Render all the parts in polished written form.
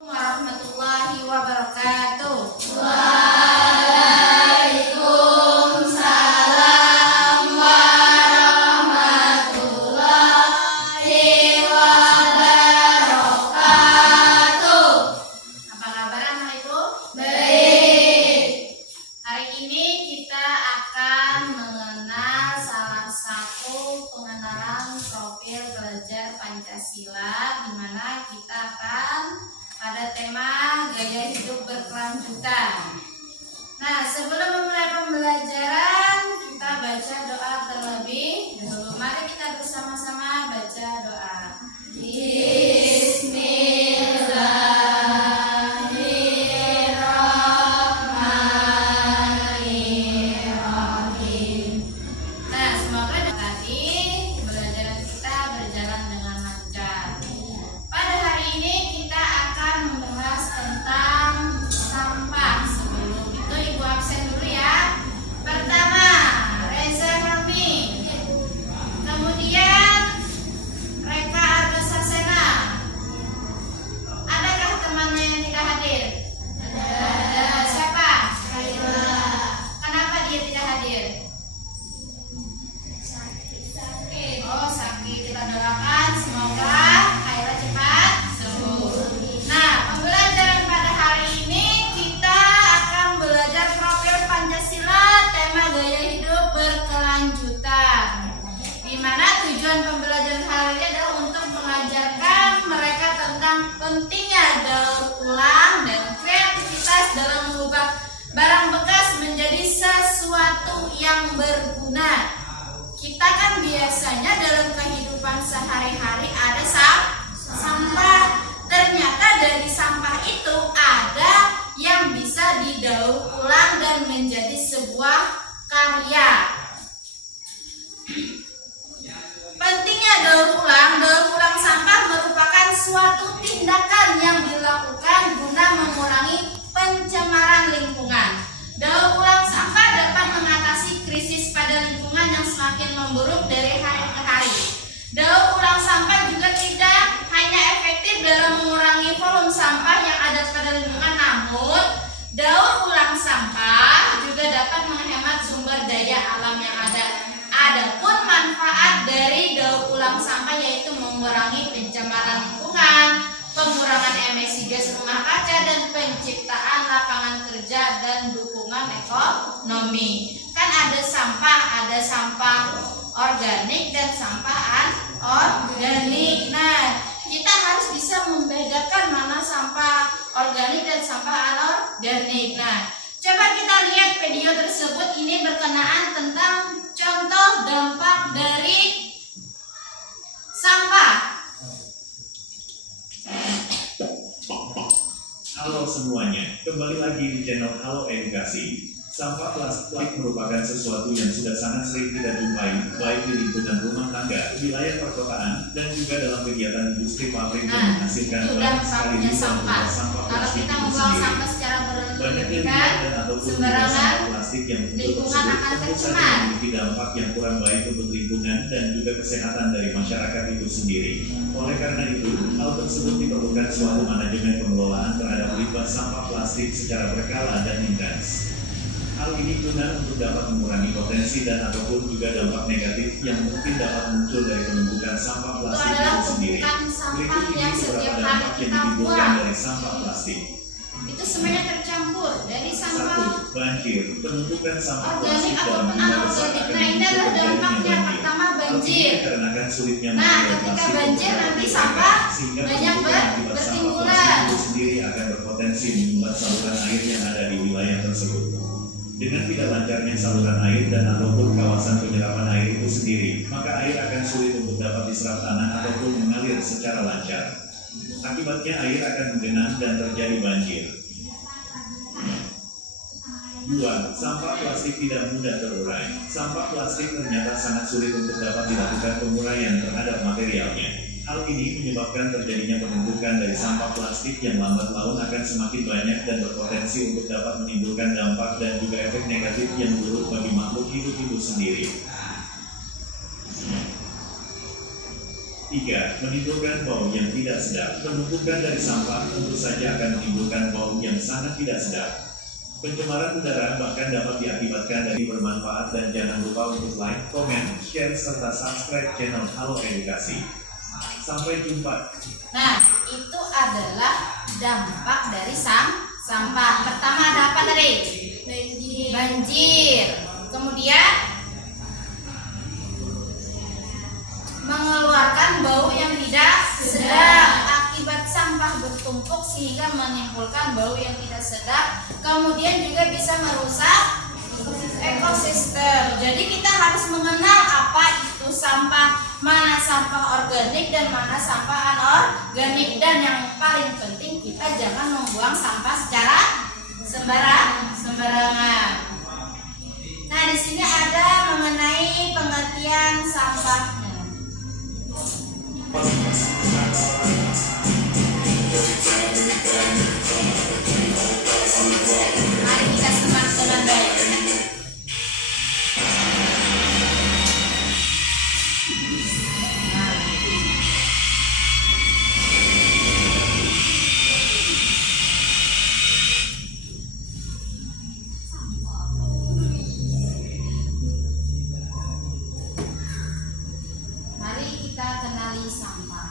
Warahmatullahi wabarakatuh. Waalaikumsalam warahmatullahi wabarakatuh. Apa kabar anak ibu? Baik. Hari ini kita akan mengenal salah satu pengenalan profil pelajar Pancasila, di mana kita akan pada tema gaya hidup berkelanjutan. Nah, sebelum memulai pembelajaran, kita baca doa terlebih dahulu. Mari kita bersama-sama baca doa. Bismillahirrahmanirrahim. Nah, semoga tadi pembelajaran kita berjalan dengan lancar. Pada hari ini kita akan membahas tentang sampah. Sebelum itu ibu absen dulu ya. Pertama, Reza Helmi. Kemudian Reka Arga Sasena. Adakah temannya yang tidak hadir? Ada. Siapa? Kenapa dia tidak hadir? Oh, sakit. Kita doakan semoga Kaira cepat sembuh. Nah, pembelajaran pada hari ini kita akan belajar profil Pancasila, tema gaya hidup berkelanjutan. Di mana tujuan pembelajaran hari ini adalah untuk mengajarkan mereka tentang pentingnya daur ulang dan kreativitas dalam mengubah barang bekas menjadi sesuatu yang berguna. Kita kan biasanya dalam kehidupan sehari-hari ada sampah. Ternyata dari sampah itu ada yang bisa didaur ulang dan menjadi sebuah karya. Pentingnya daur ulang sampah merupakan suatu tindakan yang dilakukan guna mengurangi pencemaran lingkungan. Daur ulang sampah dapat mengatasi krisis pada lingkungan yang semakin memburuk dari hari ke hari. Daur ulang sampah juga tidak hanya efektif dalam mengurangi volume sampah yang ada pada lingkungan, namun daur ulang sampah juga dapat menghemat sumber daya alam yang ada. Adapun manfaat dari daur ulang sampah yaitu mengurangi pencemaran lingkungan, pengurangan emisi gas rumah kaca, dan penciptaan lapangan kerja dan dukungan ekonomi. Kan ada sampah organik dan sampah anorganik. Nah, kita harus bisa membedakan mana sampah organik dan sampah anorganik. Nah, coba kita lihat video tersebut. Ini berkenaan tentang contoh dampak dari sampah. Halo semuanya, kembali lagi di channel Halo Edukasi. Sampah plastik merupakan sesuatu yang sudah sangat sering kita jumpai, baik di lingkungan rumah tangga, wilayah perkotaan, dan juga dalam kegiatan industri pabrik yang menghasilkan banyak sekali sampah Kalau plastik kita itu membuang sendiri. sampah secara Banyaknya berlebihan, limbah dan ataupun sembarangan, sampah plastik yang betul lingkungan tersebut akan tentu saja tercemar. memiliki dampak yang kurang baik untuk lingkungan dan juga kesehatan dari masyarakat itu sendiri. Oleh karena itu, hal tersebut diperlukan suatu manajemen pengelolaan terhadap limbah sampah plastik secara berkala dan intens. Hal ini guna untuk dapat mengurangi potensi dan ataupun juga dampak negatif yang mungkin dapat muncul dari penumpukan sampah itu plastik adalah itu sendiri. tumpukan sampah Berikut ini yang beberapa setiap hari dampak yang kita ditimbulkan buang. dari sampah plastik. Itu semuanya tercampur dari 1. sampah Banjir. Penumpukan sampah organik plastik dalam ataupun limbah besar anorganik. akan Nah, ini memicu adalah terjadinya dampaknya. banjir. Pertama, Hal ini banjir. dikarenakan sulitnya Nah, material ketika plastik banjir untuk nanti dapat sampah digunakan, sehingga banyak penumpukan akibat sampah bertimbulan. plastik itu sendiri akan berpotensi menyumbat saluran air yang ada di wilayah tersebut. Dengan tidak lancarnya saluran air dan ataupun kawasan penyerapan air itu sendiri, maka air akan sulit untuk dapat diserap tanah ataupun mengalir secara lancar. Akibatnya air akan menggenang dan terjadi banjir. 2. Sampah plastik tidak mudah terurai. Sampah plastik ternyata sangat sulit untuk dapat dilakukan penguraian terhadap materialnya. Hal ini menyebabkan terjadinya penumpukan dari sampah plastik yang lambat laun akan semakin banyak dan berpotensi untuk dapat menimbulkan dampak dan juga efek negatif yang buruk bagi makhluk hidup itu sendiri. 3. Menimbulkan bau yang tidak sedap. Penumpukan dari sampah tentu saja akan menimbulkan bau yang sangat tidak sedap. Pencemaran udara bahkan dapat diakibatkan dari bermanfaat, dan jangan lupa untuk like, komen, share, serta subscribe channel Halo Edukasi. Sampai jumpa. Nah, itu adalah dampak dari sampah. Pertama ada apa tadi? Banjir. Kemudian mengeluarkan bau yang tidak sedap akibat sampah bertumpuk sehingga menimbulkan bau yang tidak sedap. Kemudian juga bisa merusak ekosistem. Jadi kita harus mengenal apa itu sampah, mana sampah organik dan mana sampah anorganik, dan yang paling penting kita jangan membuang sampah secara sembarangan. Nah, di sini ada mengenai pengertian sampahnya. Mari kita simak dengan baik. Mari kita kenali sampah.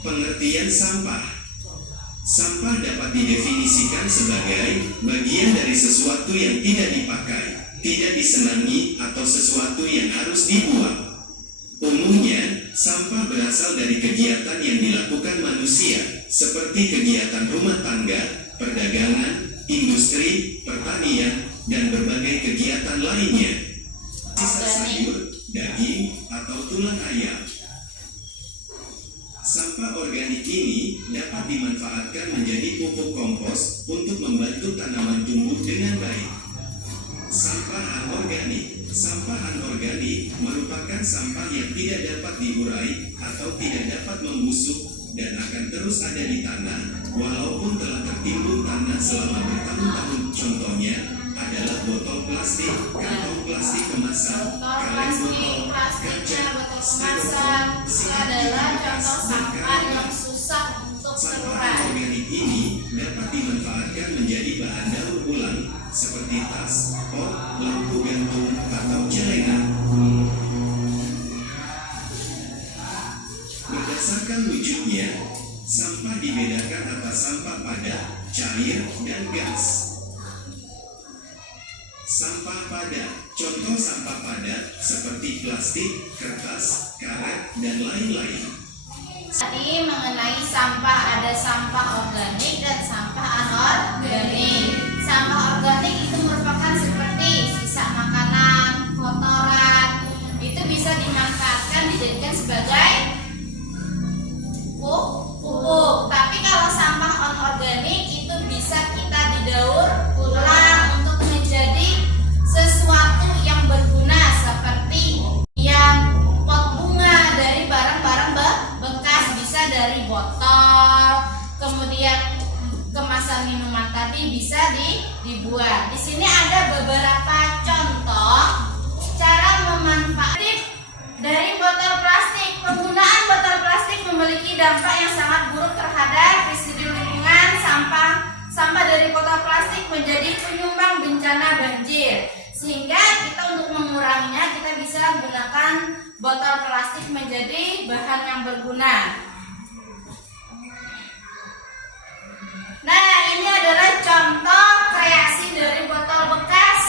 Pengertian sampah. Sampah dapat didefinisikan sebagai bagian dari sesuatu yang tidak dipakai, tidak disenangi, atau sesuatu yang harus dibuang. Umumnya, sampah berasal dari kegiatan yang dilakukan manusia, seperti kegiatan rumah tangga, perdagangan, industri, pertanian, dan berbagai kegiatan lainnya. Sisa sayur, daging, atau tulang ayam. Sampah organik ini dapat dimanfaatkan menjadi pupuk kompos untuk membantu tanaman tumbuh dengan baik. Sampah anorganik. Sampah anorganik merupakan sampah yang tidak dapat diurai atau tidak dapat membusuk dan akan terus ada di tanah walaupun telah tertimbun tanah selama bertahun-tahun. Contohnya adalah botol plastik, kantong plastik kemasan, kaleng botol, kaca, styrofoam, Itu adalah contoh sampah yang susah untuk Sampah terurai. organik ini dapat dimanfaatkan menjadi bahan daur ulang seperti tas, pot, lampu gantung, atau celengan. Berdasarkan wujudnya, sampah dibedakan atas sampah padat, cair, dan gas. Sampah padat. Contoh sampah padat seperti plastik, kertas, karet, dan lain-lain. Tadi mengenai sampah, ada sampah organik dan sampah anorganik. Sampah organik itu merupakan seperti sisa makanan, kotoran. Itu bisa dimanfaatkan, dijadikan sebagai pupuk. Tapi kalau sampah anorganik itu bisa kita didaur ulang untuk menjadi sesuatu yang berguna, seperti yang pot bunga dari barang-barang bekas, bisa dari botol, kemudian kemasan minuman tadi bisa dibuat. Di sini ada beberapa contoh cara memanfaatkan dari botol plastik. Penggunaan botol plastik memiliki dampak yang sangat buruk terhadap residu lingkungan. Sampah dari botol plastik menjadi penyumbang bencana banjir. Sehingga kita untuk menguranginya, kita bisa gunakan botol plastik menjadi bahan yang berguna. Nah, ini adalah contoh kreasi dari botol bekas.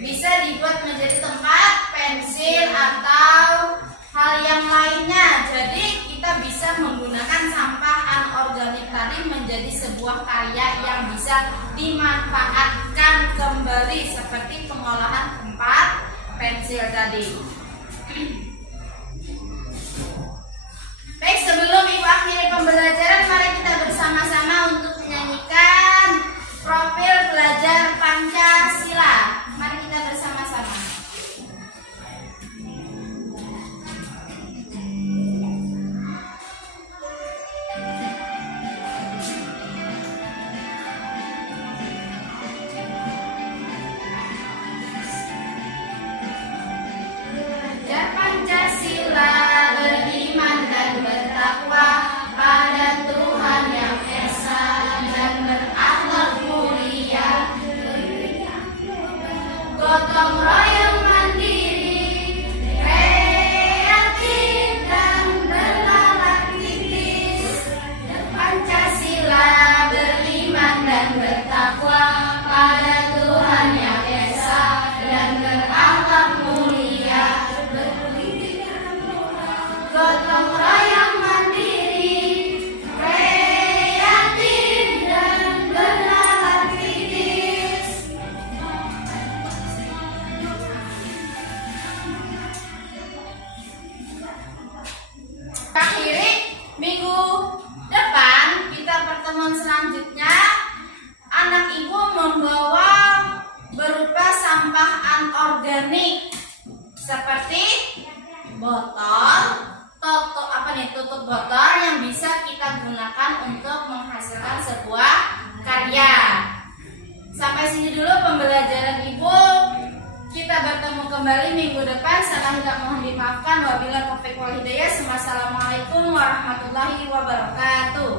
Bisa dibuat menjadi tempat pensil atau hal yang lainnya. Jadi kita bisa menggunakan sampah anorganik tadi menjadi sebuah karya yang bisa dimanfaatkan kembali, seperti pengolahan tempat pensil tadi. Baik, sebelum Ibu akhiri pembelajaran, mari kita bersama-sama untuk menyanyikan profil belajar Pancasila. Mari kita bersama-sama. Belajar Pancasila. Akhiri minggu depan kita pertemuan selanjutnya. Anak ibu membawa berupa sampah anorganik seperti botol, tutup botol yang bisa kita gunakan untuk menghasilkan sebuah karya. Sampai sini dulu pembelajaran ibu. Kita bertemu kembali minggu depan. Salam tidak mohon dimaafkan. Wabillahi taufiq wal hidayah. Wassalamualaikum warahmatullahi wabarakatuh.